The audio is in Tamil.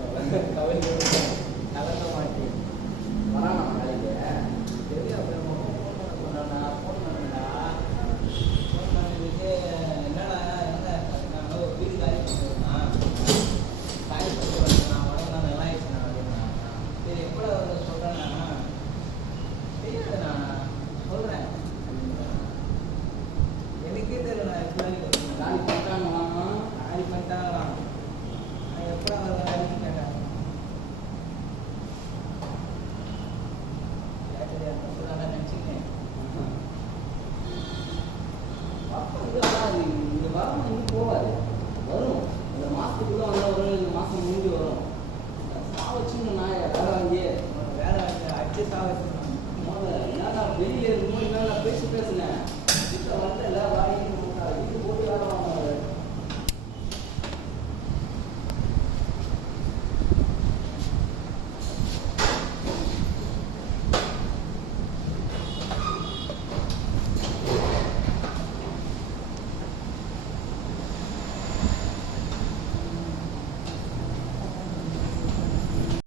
கவலை கலந்த மாட்டி வரானா நாளைக்கு சரி. அப்புறம் ஃபோன் பண்ண சொன்னா ஃபோன் பண்ணா ஃபோன் பண்ணதுக்கு என்னடா என்ன நான் ஒரு வீடு காலி பண்ணிருந்தா காலி பண்ணிட்டு வரேன் உடம்பு நான் நல்லா ஆயிடுச்சுண்ணா அப்படின்னா. சரி எப்போ சொல்கிறேன்னா தெரியாதுண்ணா சொல்கிறேன் எனக்கே தெரியல. நான் எப்படி காலி பண்ணிட்டாங்களாம் காலி பண்ணிட்டாங்களாம். நான் எப்போ வேலைக்கு கேட்டேன் நினச்சிக்கிட்டேன். அப்போ அது இந்த வாரம் இன்னும் போகாது வரும். இந்த மாதத்துக்குள்ளே வந்தால் வரும். இந்த மாதம் முடிஞ்சு வரும். சாவச்சுன்னு நான் வேலை வாங்கி வேலை வாங்கி அடிச்சு சாவச்சு